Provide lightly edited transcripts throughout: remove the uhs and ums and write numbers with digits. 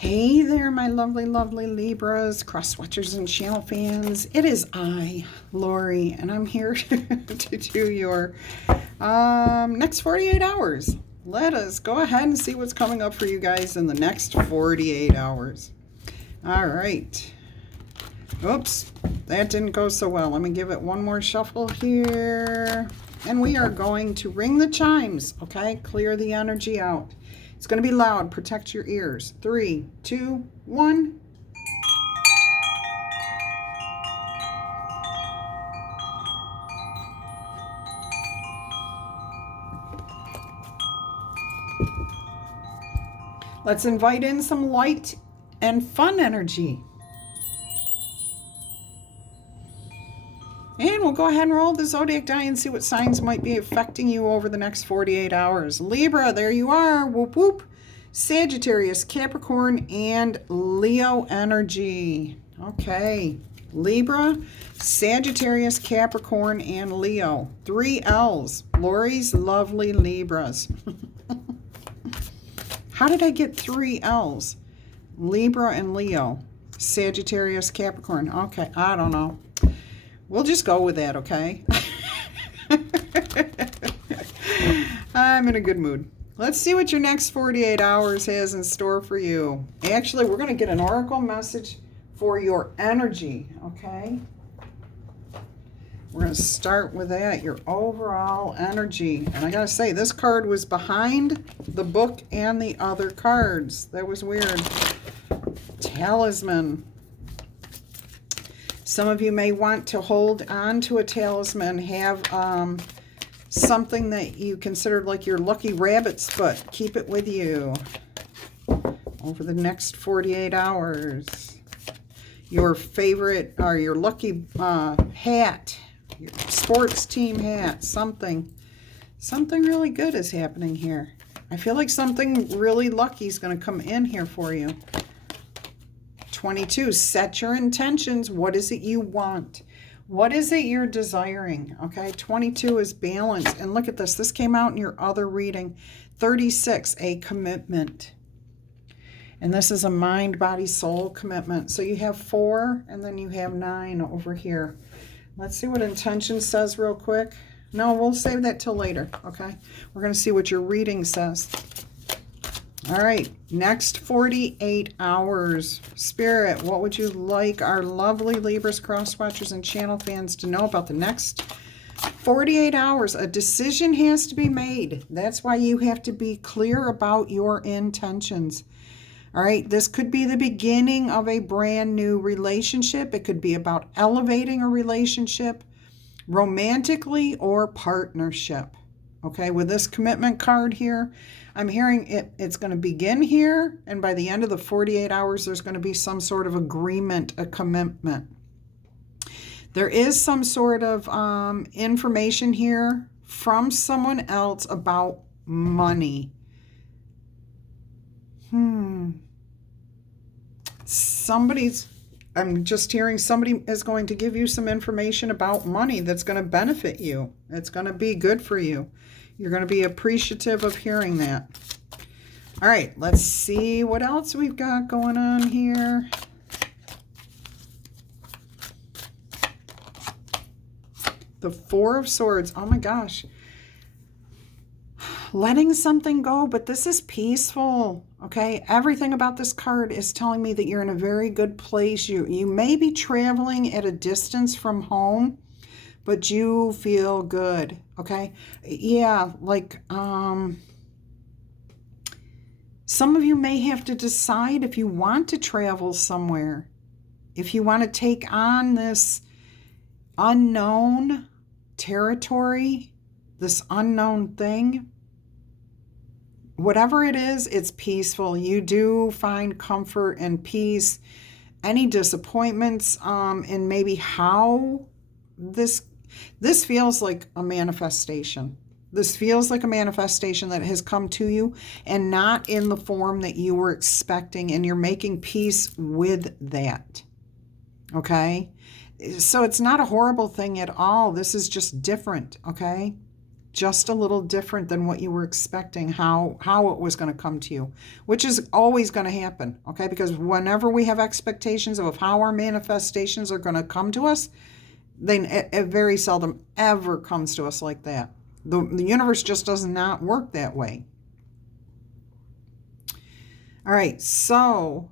Hey there, my lovely, lovely Libras, cross-watchers, and channel fans. It is I, Laurie, and I'm here to do your next 48 hours. Let us go ahead and see what's coming up for you guys in the next 48 hours. All right. Oops, that didn't go so well. Let me give it one more shuffle here. And we are going to ring the chimes, okay? Clear the energy out. It's going to be loud. Protect your ears. 3, 2, 1. Let's invite in some light and fun energy. And we'll go ahead and roll the zodiac die and see what signs might be affecting you over the next 48 hours. Libra, there you are. Whoop, whoop. Sagittarius, Capricorn, and Leo energy. Okay. Libra, Sagittarius, Capricorn, and Leo. 3 L's. Laurie's lovely Libras. How did I get 3 L's? Libra and Leo. Sagittarius, Capricorn. Okay, I don't know. We'll just go with that, okay? I'm in a good mood. Let's see what your next 48 hours has in store for you. Actually, we're going to get an oracle message for your energy, okay? We're going to start with that, your overall energy. And I got to say, this card was behind the book and the other cards. That was weird. Talisman. Some of you may want to hold on to a talisman, have something that you consider like your lucky rabbit's foot. Keep it with you over the next 48 hours. Your favorite or your lucky hat, your sports team hat, something really good is happening here. I feel like something really lucky is going to come in here for you. 22, set your intentions. What is it you want? What is it you're desiring? Okay, 22 is balance. And look at this. This came out in your other reading. 36, a commitment. And this is a mind, body, soul commitment. So you have 4 and then you have 9 over here. Let's see what intention says real quick. No, we'll save that till later, okay? We're going to see what your reading says. All right, next 48 hours. Spirit, what would you like our lovely Libras, cross-watchers, and channel fans to know about the next 48 hours? A decision has to be made. That's why you have to be clear about your intentions. All right, this could be the beginning of a brand new relationship. It could be about elevating a relationship, romantically or partnership. Okay, with this commitment card here, I'm hearing it's going to begin here, and by the end of the 48 hours, there's going to be some sort of agreement, a commitment. There is some sort of information here from someone else about money. I'm just hearing somebody is going to give you some information about money that's going to benefit you. It's going to be good for you. You're going to be appreciative of hearing that. All right, let's see what else we've got going on here. The 4 of Swords. Oh my gosh. Letting something go, but this is peaceful, okay? Everything about this card is telling me that you're in a very good place. You may be traveling at a distance from home, but you feel good, okay? Yeah, like some of you may have to decide if you want to travel somewhere, if you want to take on this unknown territory, this unknown thing. Whatever it is, it's peaceful. You do find comfort and peace. Any disappointments in maybe how this feels like a manifestation. This feels like a manifestation that has come to you and not in the form that you were expecting, and you're making peace with that. Okay? So it's not a horrible thing at all. This is just different, okay? just a little different than what you were expecting, how it was going to come to you, which is always going to happen, okay? Because whenever we have expectations of how our manifestations are going to come to us, then it very seldom ever comes to us like that. The universe just does not work that way. All right, so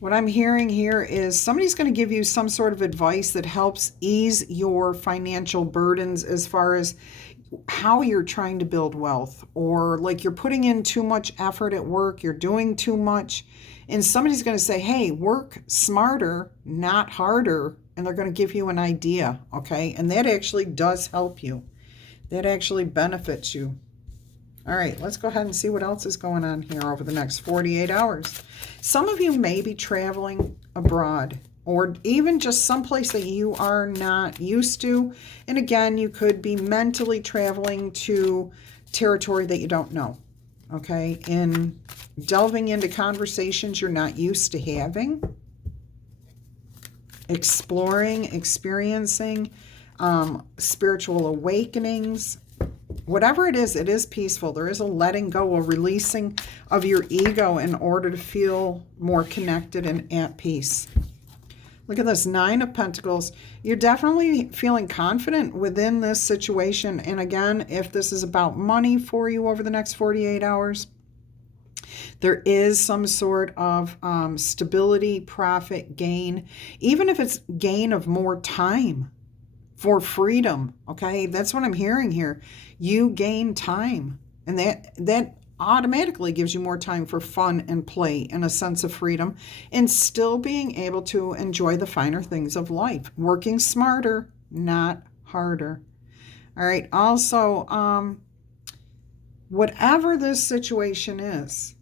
what I'm hearing here is somebody's going to give you some sort of advice that helps ease your financial burdens as far as how you're trying to build wealth, or like you're putting in too much effort at work, you're doing too much, and somebody's going to say, hey, work smarter, not harder, and they're going to give you an idea, okay? And that actually does help you. That actually benefits you. All right, let's go ahead and see what else is going on here over the next 48 hours. Some of you may be traveling abroad, or even just someplace that you are not used to. And again, you could be mentally traveling to territory that you don't know, okay? And delving into conversations you're not used to having, exploring, experiencing, spiritual awakenings. Whatever it is peaceful. There is a letting go, a releasing of your ego in order to feel more connected and at peace. Look at this, 9 of Pentacles. You're definitely feeling confident within this situation. And again, if this is about money for you over the next 48 hours, there is some sort of stability, profit, gain, even if it's gain of more time for freedom, okay? That's what I'm hearing here. You gain time, and that automatically gives you more time for fun and play and a sense of freedom, and still being able to enjoy the finer things of life. Working smarter, not harder. All right, also, whatever this situation is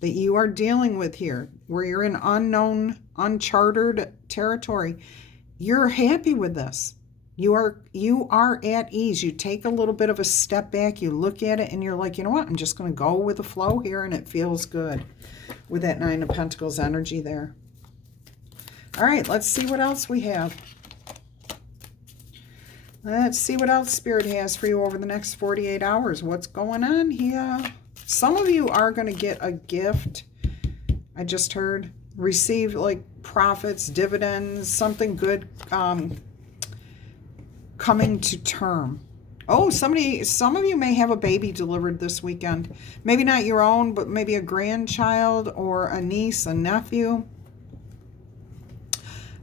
that you are dealing with here, where you're in unknown, uncharted territory, you're happy with this. You are at ease. You take a little bit of a step back, you look at it, and you're like, you know what? I'm just going to go with the flow here, and it feels good with that 9 of Pentacles energy there. All right, let's see what else we have. Let's see what else Spirit has for you over the next 48 hours. What's going on here? Some of you are going to get a gift. I just heard. Receive like profits, dividends, something good coming to term. Oh, some of you may have a baby delivered this weekend. Maybe not your own, but maybe a grandchild or a niece, a nephew.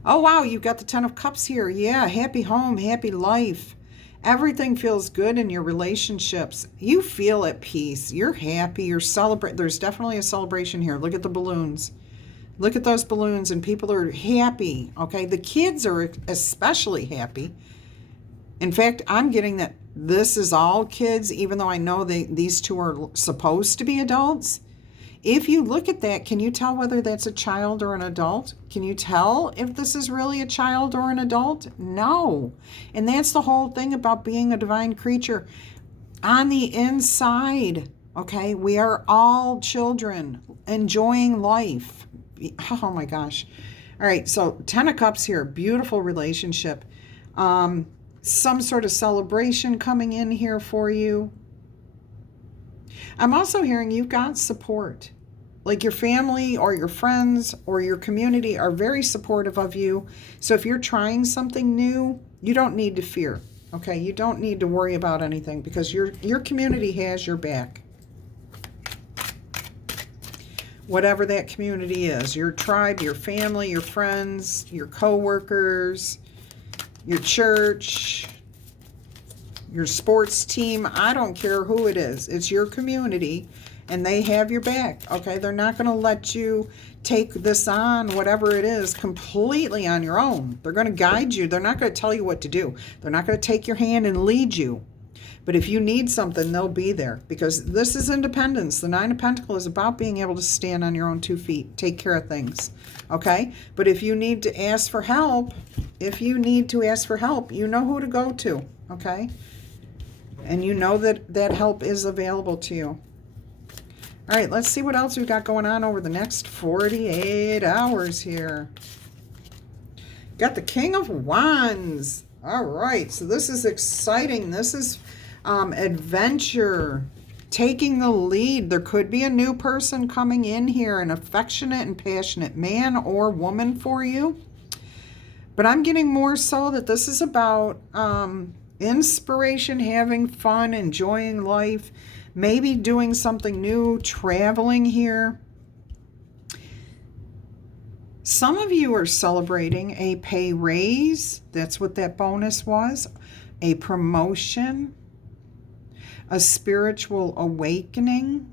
Oh, wow, you've got the 10 of Cups here. Yeah, happy home, happy life. Everything feels good in your relationships. You feel at peace. You're happy. You're celebrating. There's definitely a celebration here. Look at the balloons. Look at those balloons, and people are happy, okay? The kids are especially happy. In fact, I'm getting that this is all kids, even though I know these two are supposed to be adults. If you look at that, can you tell whether that's a child or an adult? Can you tell if this is really a child or an adult? No. And that's the whole thing about being a divine creature. On the inside, okay, we are all children enjoying life. Oh my gosh. All right, so 10 of Cups here, beautiful relationship. Some sort of celebration coming in here for you. I'm also hearing you've got support. Like your family or your friends or your community are very supportive of you. So if you're trying something new, you don't need to fear. Okay, you don't need to worry about anything because your community has your back. Whatever that community is, your tribe, your family, your friends, your co-workers, your church, your sports team, I don't care who it is. It's your community, and they have your back, okay? They're not going to let you take this on, whatever it is, completely on your own. They're going to guide you. They're not going to tell you what to do. They're not going to take your hand and lead you. But if you need something, they'll be there because this is independence. The 9 of Pentacles is about being able to stand on your own 2 feet, take care of things, okay? But if you need to ask for help, you know who to go to, okay? And you know that help is available to you. All right, let's see what else we've got going on over the next 48 hours here. Got the King of Wands. All right, so this is exciting. This is Adventure, taking the lead. There could be a new person coming in here, an affectionate and passionate man or woman for you. But I'm getting more so that this is about inspiration, having fun, enjoying life, maybe doing something new, traveling here. Some of you are celebrating a pay raise. That's what that bonus was. A promotion, a spiritual awakening.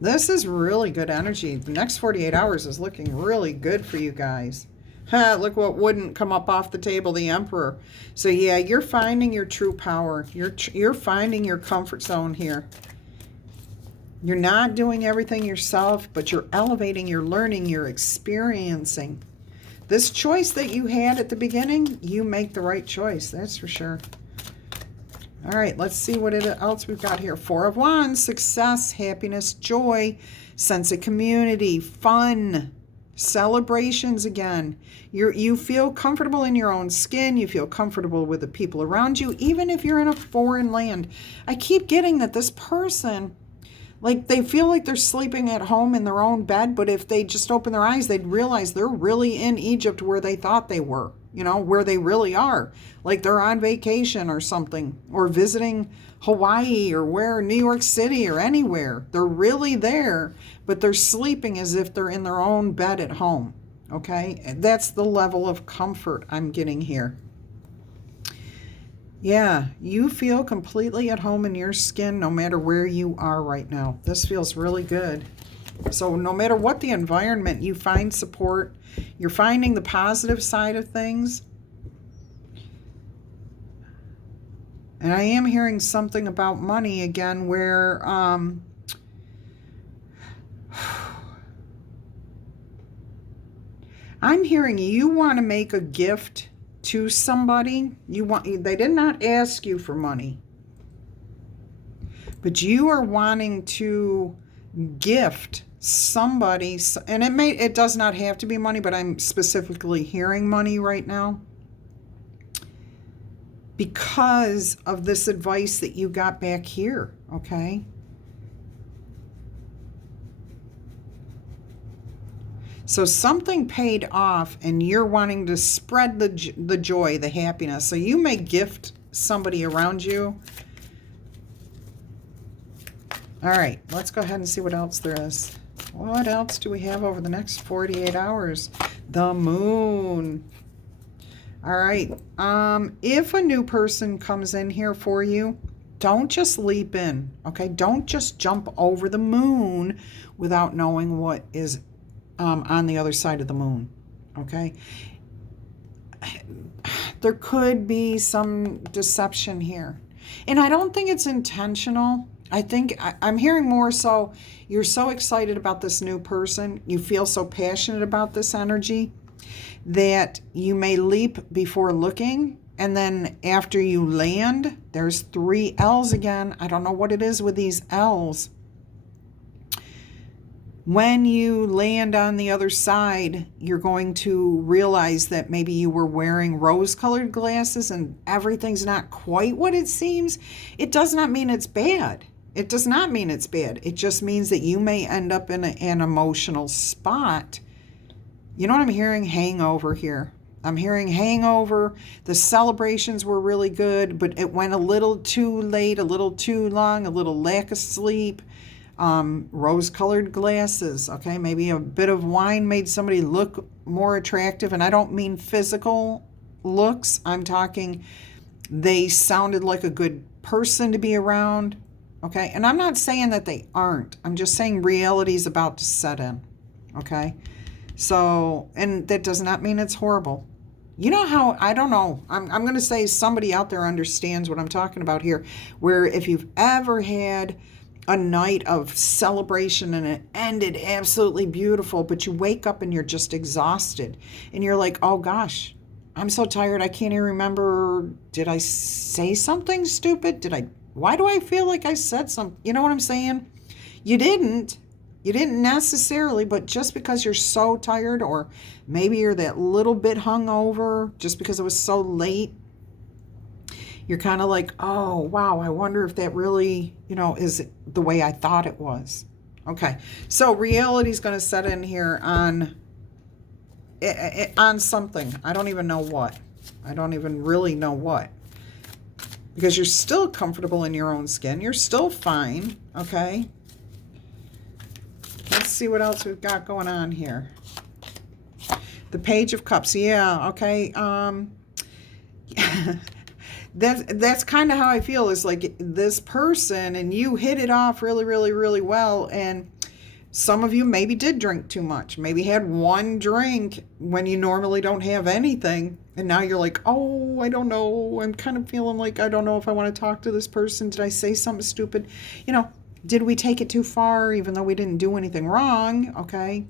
This is really good energy. The next 48 hours is looking really good for you guys. Look what wouldn't come up off the table, the Emperor. So yeah, you're finding your true power. You're finding your comfort zone here. You're not doing everything yourself, but you're elevating, you're learning, you're experiencing. This choice that you had at the beginning, you make the right choice, that's for sure. All right, let's see what else we've got here. Four of Wands, success, happiness, joy, sense of community, fun, celebrations again. You feel comfortable in your own skin. You feel comfortable with the people around you, even if you're in a foreign land. I keep getting that this person, like, they feel like they're sleeping at home in their own bed, but if they just open their eyes, they'd realize they're really in Egypt where they thought they were, you know, where they really are. Like they're on vacation or something, or visiting Hawaii or New York City or anywhere. They're really there, but they're sleeping as if they're in their own bed at home, okay? That's the level of comfort I'm getting here. Yeah, you feel completely at home in your skin no matter where you are right now. This feels really good. So no matter what the environment, you find support. You're finding the positive side of things. And I am hearing something about money again where I'm hearing you want to make a gift to somebody. They did not ask you for money, but you are wanting to gift somebody, and it does not have to be money, but I'm specifically hearing money right now because of this advice that you got back here, okay? So something paid off and you're wanting to spread the joy, the happiness. So you may gift somebody around you. All right, let's go ahead and see what else there is. What else do we have over the next 48 hours? The moon. All right, if a new person comes in here for you, don't just leap in, okay? Don't just jump over the moon without knowing what is on the other side of the moon, okay? There could be some deception here. And I don't think it's intentional. I think I'm hearing more so you're so excited about this new person. You feel so passionate about this energy that you may leap before looking. And then after you land, there's 3 L's again. I don't know what it is with these L's. When you land on the other side, you're going to realize that maybe you were wearing rose-colored glasses and everything's not quite what it seems. It does not mean it's bad. It does not mean it's bad. It just means that you may end up in an emotional spot. You know what I'm hearing? Hangover here. I'm hearing hangover. The celebrations were really good, but it went a little too late, a little too long, a little lack of sleep. Rose-colored glasses, okay? Maybe a bit of wine made somebody look more attractive, and I don't mean physical looks. I'm talking they sounded like a good person to be around, okay? And I'm not saying that they aren't. I'm just saying reality is about to set in, okay? So, and that does not mean it's horrible. You know how, I don't know, I'm going to say somebody out there understands what I'm talking about here, where if you've ever had a night of celebration and it ended absolutely beautiful, but you wake up and you're just exhausted and you're like, oh gosh, I'm so tired. I can't even remember. Did I say something stupid? Why do I feel like I said something? You know what I'm saying? You didn't necessarily, but just because you're so tired, or maybe you're that little bit hungover just because it was so late, You're kind of like, oh, wow, I wonder if that really, is the way I thought it was. Okay, so reality is going to set in here on something. I don't even know what. I don't even really know what. Because you're still comfortable in your own skin. You're still fine, okay? Let's see what else we've got going on here. The Page of Cups. Yeah, okay. That's kind of how I feel, is like this person and you hit it off really, really, really well, and some of you maybe did drink too much, maybe had one drink when you normally don't have anything, and now you're like, oh, I don't know, I'm kind of feeling like I don't know if I want to talk to this person. Did I say something stupid? Did we take it too far even though we didn't do anything wrong? Okay.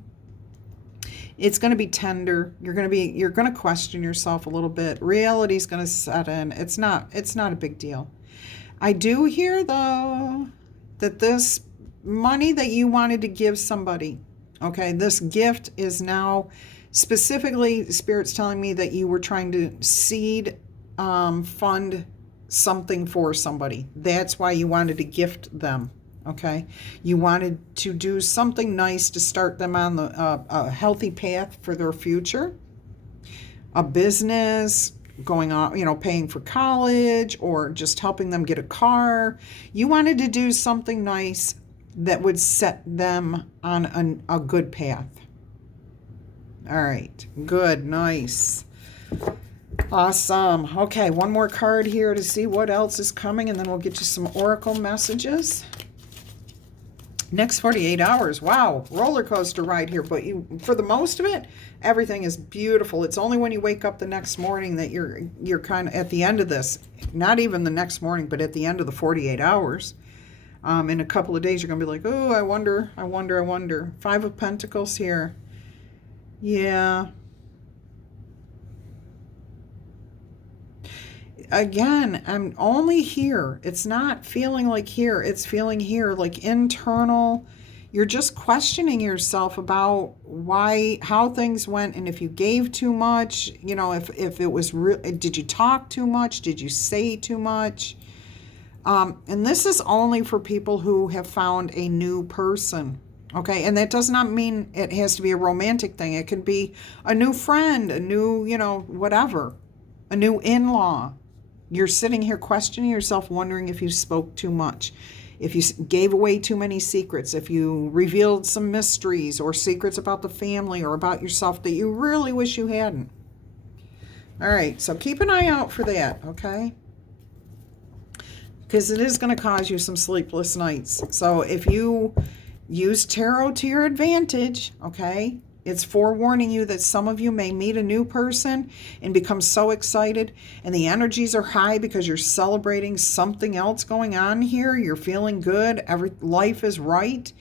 It's going to be tender. You're going to question yourself a little bit. Reality's going to set in. It's not a big deal. I do hear though that this money that you wanted to give somebody, okay, this gift is now specifically, Spirit's telling me that you were trying to seed fund something for somebody. That's why you wanted to gift them. Okay, you wanted to do something nice to start them on a healthy path for their future, a business, going on, paying for college, or just helping them get a car. You wanted to do something nice that would set them on a good path. All right, good, nice. Awesome. Okay, one more card here to see what else is coming, and then we'll get you some oracle messages. Next 48 hours. Wow, roller coaster ride here, but for the most of it, everything is beautiful. It's only when you wake up the next morning that you're kind of at the end of this. Not even the next morning, but at the end of the 48 hours. In a couple of days, you're going to be like, oh, I wonder. 5 of Pentacles here. Yeah. Again, I'm only here. It's not feeling like here. It's feeling here, like internal. You're just questioning yourself about how things went, and if you gave too much, if it was real, did you talk too much? Did you say too much? And this is only for people who have found a new person. Okay, and that does not mean it has to be a romantic thing. It could be a new friend, a new, whatever, a new in-law. You're sitting here questioning yourself, wondering if you spoke too much, if you gave away too many secrets, if you revealed some mysteries or secrets about the family or about yourself that you really wish you hadn't. All right, so keep an eye out for that, okay? Because it is going to cause you some sleepless nights. So if you use tarot to your advantage, okay, it's forewarning you that some of you may meet a new person and become so excited, and the energies are high because you're celebrating something else going on here. You're feeling good. Life is right.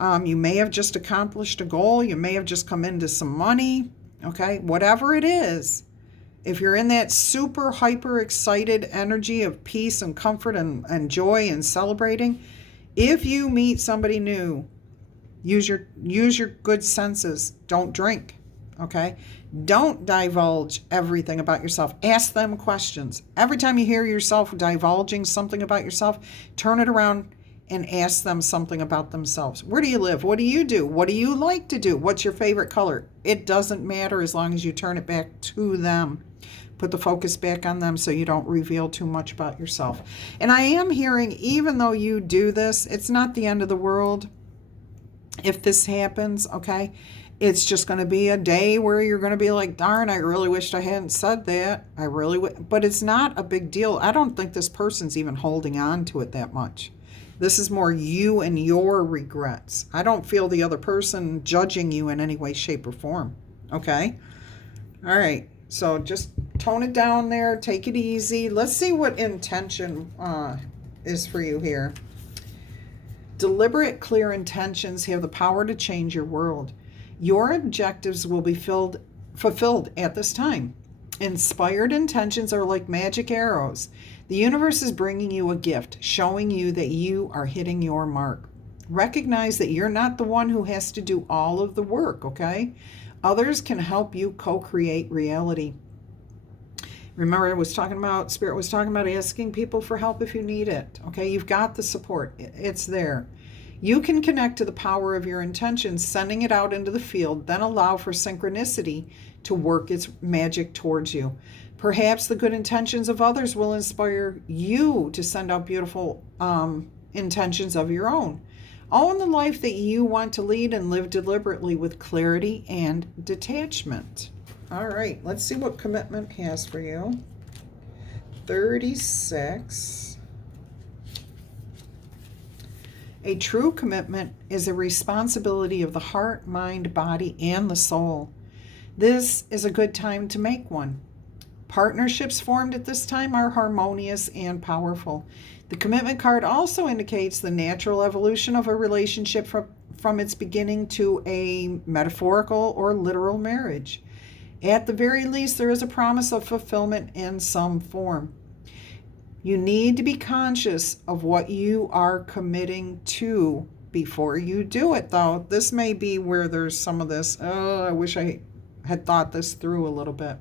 You may have just accomplished a goal. You may have just come into some money. Okay, whatever it is, if you're in that super hyper excited energy of peace and comfort and joy and celebrating, if you meet somebody new, use your good senses. Don't drink, okay? Don't divulge everything about yourself. Ask them questions. Every time you hear yourself divulging something about yourself, turn it around and ask them something about themselves. Where do you live? What do you do? What do you like to do? What's your favorite color? It doesn't matter as long as you turn it back to them. Put the focus back on them so you don't reveal too much about yourself. And I am hearing, even though you do this, it's not the end of the world. If this happens, okay, it's just going to be a day where you're going to be like, darn, I really wished I hadn't said that. I really would. But it's not a big deal. I don't think this person's even holding on to it that much. This is more you and your regrets. I don't feel the other person judging you in any way, shape, or form. Okay? All right. So just tone it down there. Take it easy. Let's see what intention is for you here. Deliberate, clear intentions have the power to change your world. Your objectives will be fulfilled at this time. Inspired intentions are like magic arrows. The universe is bringing you a gift, showing you that you are hitting your mark. Recognize that you're not the one who has to do all of the work, okay? Others can help you co-create reality. Remember, Spirit was talking about asking people for help if you need it. Okay, you've got the support. It's there. You can connect to the power of your intentions, sending it out into the field, then allow for synchronicity to work its magic towards you. Perhaps the good intentions of others will inspire you to send out beautiful intentions of your own. Own the life that you want to lead and live deliberately with clarity and detachment. All right, let's see what commitment has for you. 36. A true commitment is a responsibility of the heart, mind, body, and the soul. This is a good time to make one. Partnerships formed at this time are harmonious and powerful. The commitment card also indicates the natural evolution of a relationship from its beginning to a metaphorical or literal marriage. At the very least, there is a promise of fulfillment in some form. You need to be conscious of what you are committing to before you do it, though. This may be where there's some of this, oh, I wish I had thought this through a little bit.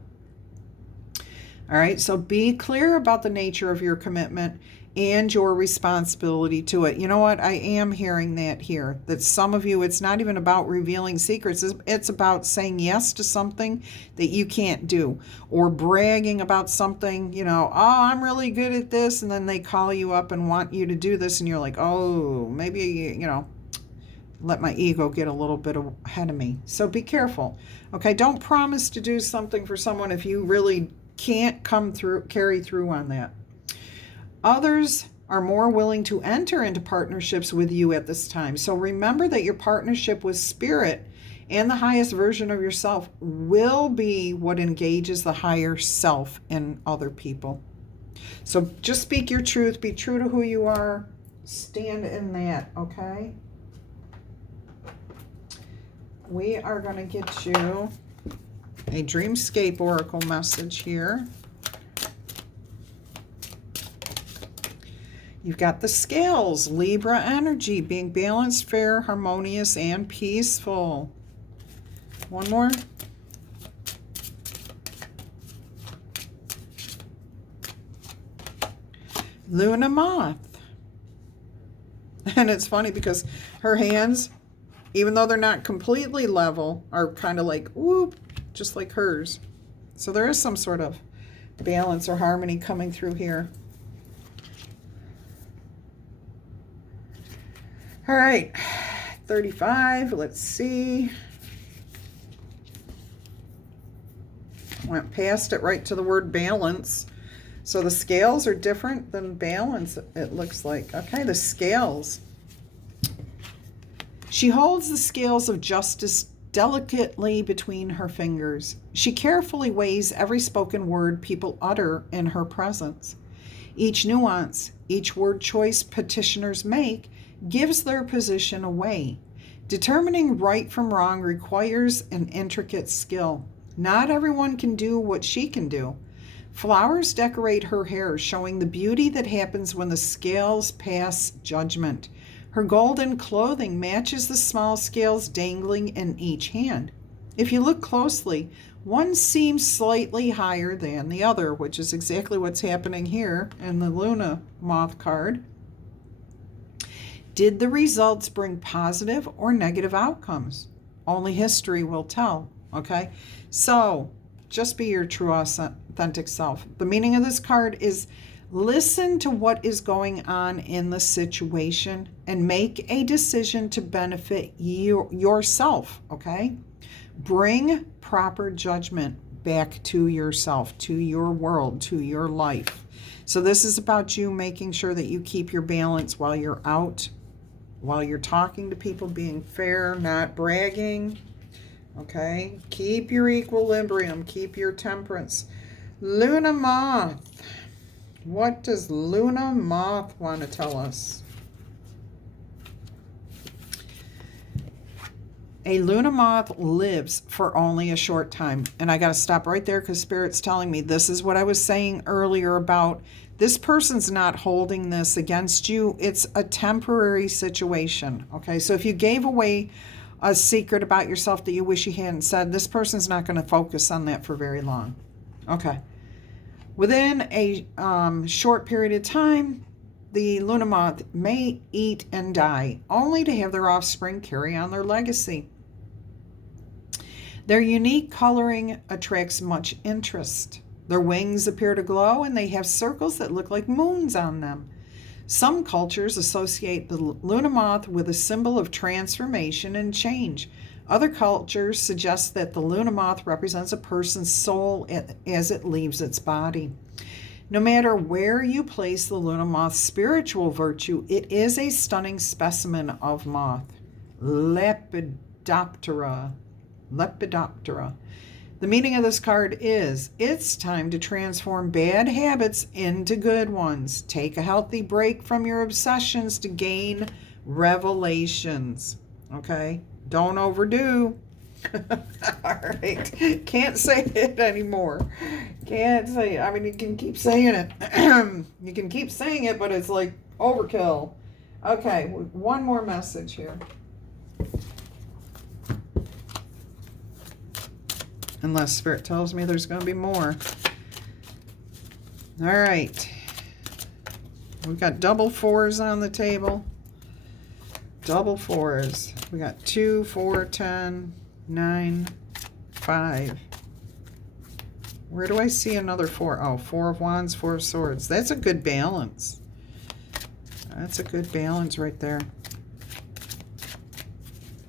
All right, so be clear about the nature of your commitment and your responsibility to it. You know what? I am hearing that here, that some of you, it's not even about revealing secrets. It's about saying yes to something that you can't do, or bragging about something, oh, I'm really good at this. And then they call you up and want you to do this. And you're like, oh, maybe, let my ego get a little bit ahead of me. So be careful. Okay. Don't promise to do something for someone if you really can't carry through on that. Others are more willing to enter into partnerships with you at this time. So remember that your partnership with Spirit and the highest version of yourself will be what engages the higher self in other people. So just speak your truth. Be true to who you are. Stand in that, okay? We are going to get you a Dreamscape Oracle message here. You've got the scales, Libra energy, being balanced, fair, harmonious, and peaceful. One more. Luna Moth. And it's funny because her hands, even though they're not completely level, are kind of like, whoop, just like hers. So there is some sort of balance or harmony coming through here. All right, 35, let's see. Went past it right to the word balance. So the scales are different than balance, it looks like. Okay, the scales. She holds the scales of justice delicately between her fingers. She carefully weighs every spoken word people utter in her presence. Each nuance, each word choice petitioners make gives their position away. Determining right from wrong requires an intricate skill. Not everyone can do what she can do. Flowers decorate her hair, showing the beauty that happens when the scales pass judgment. Her golden clothing matches the small scales dangling in each hand. If you look closely, one seems slightly higher than the other, which is exactly what's happening here in the Luna Moth card. Did the results bring positive or negative outcomes? Only history will tell, okay? So just be your true authentic self. The meaning of this card is listen to what is going on in the situation and make a decision to benefit yourself, okay? Bring proper judgment back to yourself, to your world, to your life. So this is about you making sure that you keep your balance while you're out, while you're talking to people, being fair, not bragging, okay? Keep your equilibrium, keep your temperance. Luna Moth. What does Luna Moth want to tell us? A Luna Moth lives for only a short time. And I got to stop right there because Spirit's telling me this is what I was saying earlier about this person's not holding this against you. It's a temporary situation, okay? So if you gave away a secret about yourself that you wish you hadn't said, this person's not going to focus on that for very long, okay? Within a short period of time, the Luna moth may eat and die, only to have their offspring carry on their legacy. Their unique coloring attracts much interest. Their wings appear to glow, and they have circles that look like moons on them. Some cultures associate the Luna moth with a symbol of transformation and change. Other cultures suggest that the Luna moth represents a person's soul as it leaves its body. No matter where you place the Luna moth's spiritual virtue, it is a stunning specimen of moth. Lepidoptera. Lepidoptera. The meaning of this card is, it's time to transform bad habits into good ones. Take a healthy break from your obsessions to gain revelations. Okay? Don't overdo. All right. Can't say it anymore. Can't say it. I mean, you can keep saying it. You can keep saying it, but it's like overkill. Okay, one more message here. Unless Spirit tells me there's going to be more. All right. We've got double fours on the table. Double fours. We got 2, 4, 10, 9, 5. Where do I see another 4? Oh, 4 of wands, 4 of swords. That's a good balance. That's a good balance right there.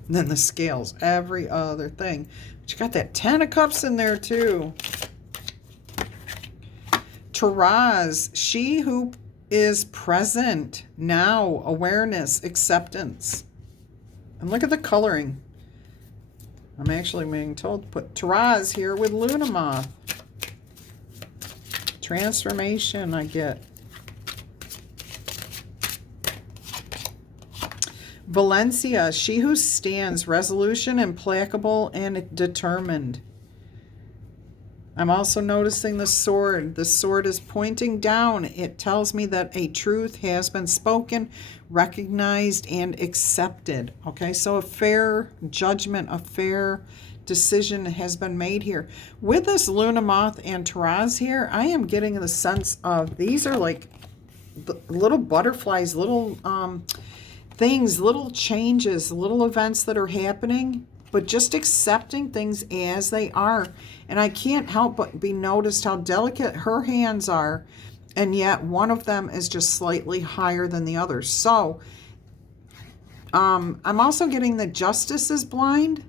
And then the scales. Every other thing. But you got that 10 of cups in there too. Taraz, she who is present now, awareness, acceptance. And look at the coloring. I'm actually being told to put Taraz here with Luna moth. Transformation I get. Valencia, she who stands, resolution, implacable, and determined. I'm also noticing the sword. The sword is pointing down. It tells me that a truth has been spoken, recognized, and accepted. Okay, so a fair judgment, a fair decision has been made here. With this Luna moth and Taraz here, I am getting the sense of these are like little butterflies, little things, little changes, little events that are happening, but just accepting things as they are. And I can't help but be noticed how delicate her hands are, and yet one of them is just slightly higher than the other. So I'm also getting that justice is blind.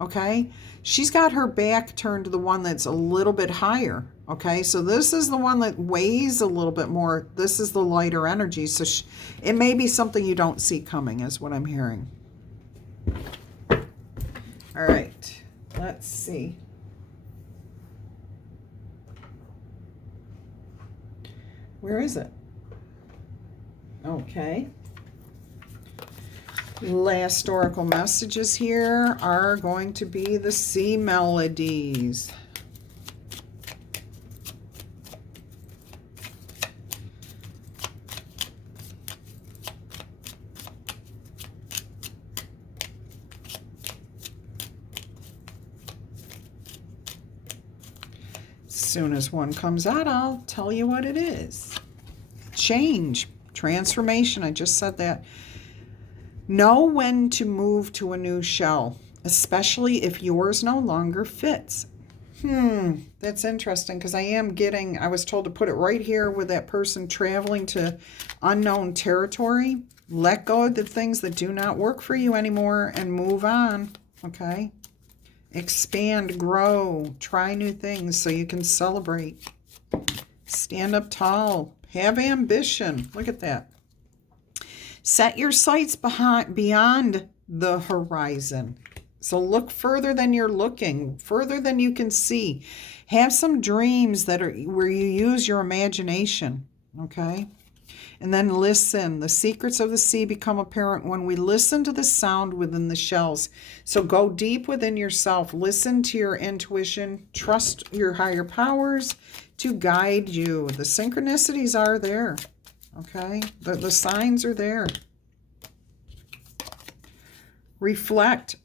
Okay, she's got her back turned to the one that's a little bit higher. Okay, so this is the one that weighs a little bit more. This is the lighter energy. So it may be something you don't see coming, is what I'm hearing. All right, let's see. Where is it? Okay. Last oracle messages here are going to be the sea melodies. As soon as one comes out, I'll tell you what it is. Change, transformation. I just said that. Know when to move to a new shell, especially if yours no longer fits. That's interesting, because I was told to put it right here with that person traveling to unknown territory. Let go of the things that do not work for you anymore and move on, okay? Expand, grow, try new things so you can celebrate. Stand up tall, have ambition. Look at that. Set your sights beyond the horizon. So look further than you're looking, further than you can see. Have some dreams that are where you use your imagination, okay? And then listen. The secrets of the sea become apparent when we listen to the sound within the shells. So go deep within yourself. Listen to your intuition. Trust your higher powers to guide you. The synchronicities are there. Okay, the signs are there. Reflect,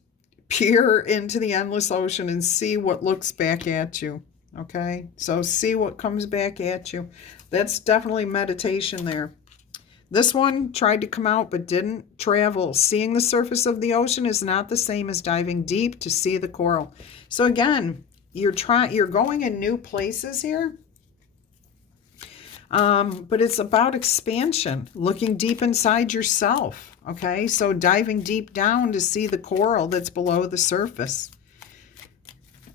peer into the endless ocean and see what looks back at you. Okay, so see what comes back at you. That's definitely meditation there. This one tried to come out but didn't. Travel. Seeing the surface of the ocean is not the same as diving deep to see the coral. So again, you're going in new places here. But it's about expansion, looking deep inside yourself. Okay, so diving deep down to see the coral that's below the surface.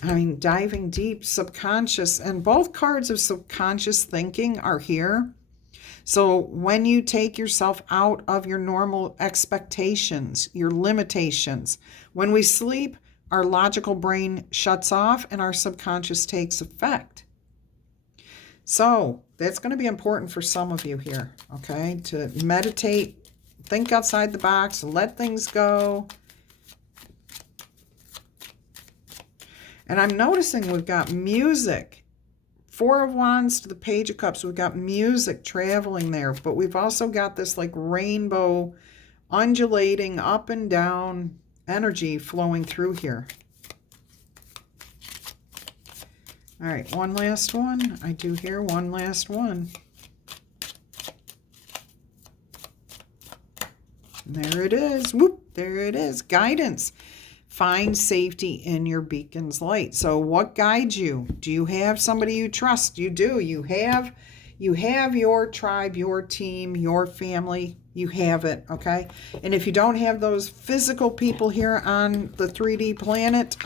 I mean, diving deep, subconscious, and both cards of subconscious thinking are here. So when you take yourself out of your normal expectations, your limitations, when we sleep, our logical brain shuts off and our subconscious takes effect. So that's going to be important for some of you here, okay? To meditate, think outside the box, let things go. And I'm noticing we've got music. Four of Wands to the Page of Cups. We've got music traveling there, but we've also got this like rainbow undulating up and down energy flowing through here. All right, one last one. I do hear one last one. And there it is. Whoop, there it is. Guidance. Find safety in your beacon's light. So what guides you? Do you have somebody you trust? You do. You have your tribe, your team, your family. You have it, okay? And if you don't have those physical people here on the 3D planet,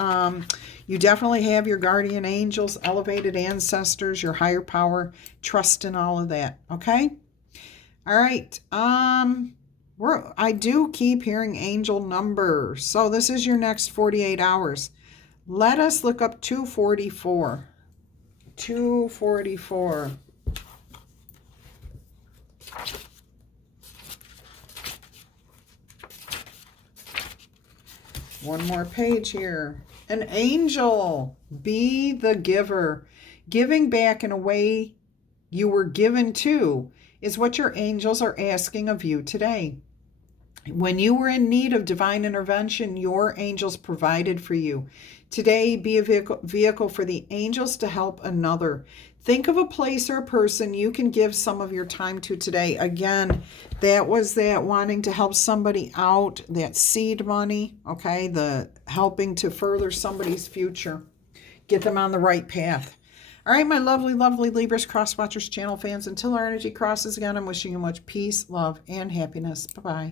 you definitely have your guardian angels, elevated ancestors, your higher power. Trust in all of that, okay? All right. I do keep hearing angel numbers. So this is your next 48 hours. Let us look up 244. 244. One more page here. An angel. Be the giver. Giving back in a way you were given to is what your angels are asking of you today. When you were in need of divine intervention, your angels provided for you. Today, be a vehicle for the angels to help another. Think of a place or a person you can give some of your time to today. Again, that was that wanting to help somebody out, that seed money, okay, the helping to further somebody's future, get them on the right path. All right, my lovely, lovely Libras, Cross Watchers channel fans, until our energy crosses again, I'm wishing you much peace, love, and happiness. Bye-bye.